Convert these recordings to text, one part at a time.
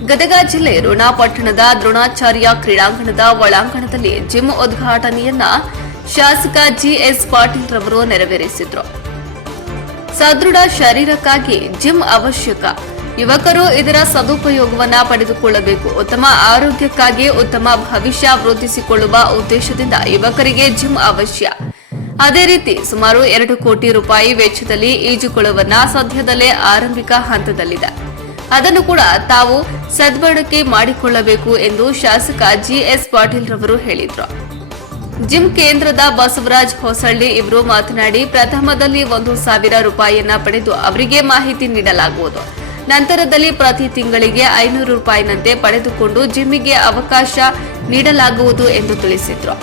ಗದಗ ಜಿಲ್ಲೆ ಋಣಾ ಪಟ್ಟಣದ ದ್ರೋಣಾಚಾರ್ಯ ಕ್ರೀಡಾಂಗಣದ ಒಳಾಂಗಣದಲ್ಲಿ ಜಿಮ್ ಉದ್ಘಾಟನೆಯನ್ನ ಶಾಸಕ ಜಿಎಸ್ ಪಾಟೀಲ್ ರವರು ನೆರವೇರಿಸಿದ್ರು. ಸದೃಢ ಶರೀರಕ್ಕಾಗಿ ಜಿಮ್ ಅವಶ್ಯಕ. ಯುವಕರು ಇದರ ಸದುಪಯೋಗವನ್ನ ಪಡೆದುಕೊಳ್ಳಬೇಕು. ಉತ್ತಮ ಆರೋಗ್ಯಕ್ಕಾಗಿ ಉತ್ತಮ ಭವಿಷ್ಯ ವೃದ್ಧಿಸಿಕೊಳ್ಳುವ ಉದ್ದೇಶದಿಂದ ಯುವಕರಿಗೆ ಜಿಮ್ ಅವಶ್ಯ. ಅದೇ ರೀತಿ ಸುಮಾರು ಎರಡು ಕೋಟಿ ರೂಪಾಯಿ ವೆಚ್ಚದಲ್ಲಿ ಈಜುಕೊಳವನ್ನ ಸದ್ಯದಲ್ಲೇ ಆರಂಭಿಕ ಹಂತದಲ್ಲಿದೆ. ಅದನ್ನು ಕೂಡ ತಾವು ಸದ್ಬಳಕೆ ಮಾಡಿಕೊಳ್ಳಬೇಕು ಎಂದು ಶಾಸಕ ಜಿಎಸ್ ಪಾಟೀಲ್ ರವರು ಹೇಳಿದರು. ಜಿಮ್ ಕೇಂದ್ರದ ಬಸವರಾಜ್ ಹೊಸಳ್ಳಿ ಇವರು ಮಾತನಾಡಿ, ಪ್ರಥಮದಲ್ಲಿ ಒಂದು ಸಾವಿರ ರೂಪಾಯಿಯನ್ನ ಪಡೆದು ಅವರಿಗೆ ಮಾಹಿತಿ ನೀಡಲಾಗುವುದು. ನಂತರದಲ್ಲಿ ಪ್ರತಿ ತಿಂಗಳಿಗೆ ಐನೂರು ರೂಪಾಯಿನಂತೆ ಪಡೆದುಕೊಂಡು ಜಿಮ್ಮಿಗೆ ಅವಕಾಶ ನೀಡಲಾಗುವುದು ಎಂದು ತಿಳಿಸಿದರು.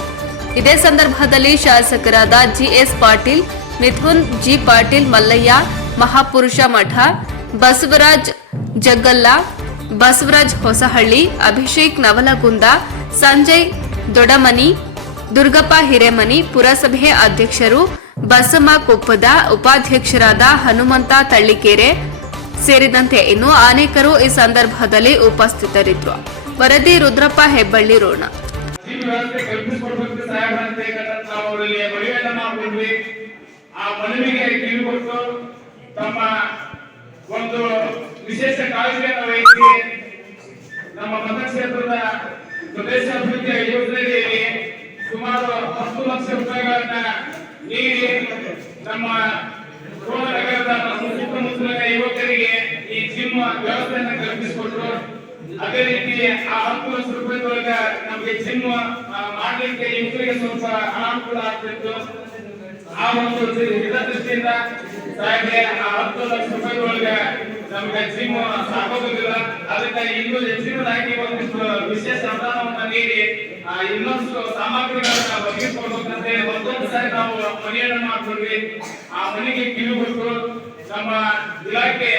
ಇದೇ ಸಂದರ್ಭದಲ್ಲಿ ಶಾಸಕರಾದ ಜಿಎಸ್ ಪಾಟೀಲ್, ಮಿಥುನ್ ಜಿ ಪಾಟೀಲ್ ಮಲ್ಲಯ್ಯ, ಮಹಾಪುರುಷ ಮಠ, ಬಸವರಾಜ್ ಜಗ್ಗಲ್ಲ, ಬಸವರಾಜ್ ಹೊಸಹಳ್ಳಿ, ಅಭಿಷೇಕ್ ನವಲಗುಂದ, ಸಂಜಯ್ ದೊಡಮನಿ, ದುರ್ಗಪ್ಪ ಹಿರೇಮನಿ ಪುರಸಭೆ ಅಧ್ಯಕ್ಷರು, ಬಸಮ್ಮ ಕೊಪ್ಪದ ಉಪಾಧ್ಯಕ್ಷರಾದ ಹನುಮಂತ ತಳ್ಳಿಕೆರೆ ಸೇರಿದಂತೆ ಇನ್ನು ಅನೇಕರು ಈ ಸಂದರ್ಭದಲ್ಲಿ ಉಪಸ್ಥಿತರಿದ್ದರು. ವರದಿ ರುದ್ರಪ್ಪ ಹೆಬ್ಬಳ್ಳಿ ರೋಣ. ಈ ವಿಶೇಷ ಕಾಳಜಿಯನ್ನು ವಹಿಸಿ ನಮ್ಮ ಮತಕ್ಷೇತ್ರದ ಪ್ರದೇಶ ಅಭಿವೃದ್ಧಿಯ ಯೋಜನೆಯಲ್ಲಿ ಸುಮಾರು ಹತ್ತು ಲಕ್ಷ ರೂಪಾಯಿಗಳನ್ನ ನೀಡಿ ನಮ್ಮ ಕೋಣ ನಗರದ ಮತ್ತು ಸುತ್ತಮುತ್ತಲಿನ ಯುವಕರಿಗೆ ಈ ಜಿಮ್ ವ್ಯವಸ್ಥೆಯನ್ನು ಕಲ್ಪಿಸಿಕೊಟ್ರು. ಅದೇ ರೀತಿ ಆ ಹತ್ತು ಲಕ್ಷ ರೂಪಾಯಿದೊಳಗ ನಮಗೆ ಜಿಮ್ ಮಾಡಲಿಕ್ಕೆ ಯುವಕರಿಗೆ ಸ್ವಲ್ಪ ಅನಾನುಕೂಲ ಆಗ್ತಿತ್ತು. ಆ ಒಂದು ಹಿತದೃಷ್ಟಿಯಿಂದ ಆ ಹತ್ತು ಲಕ್ಷ ರೂಪಾಯಿದೊಳಗ ನಮಗೆ ಜಿಮ್ ಸಾಕೋದಿಲ್ಲ ಅದಕ್ಕಾಗಿ ಇನ್ನೂ ಆಗಿ ಒಂದಿಷ್ಟು ವಿಶೇಷ ಅನುದಾನವನ್ನ ನೀಡಿ ಇನ್ನೊಂದು ಸಾಮಗ್ರಿಗಳನ್ನ ಒದಗಿಸ್ಕೊಡ್ಬೇಕಂತೆ ಒಂದೊಂದು ಸಾರಿ ನಾವು ಮನೆಯನ್ನ ಮಾಡ್ಕೊಂಡ್ವಿ. ಆ ಮನೆಗೆ ಕಿವಿಗೊಟ್ಟು ನಮ್ಮ ಇಲಾಖೆ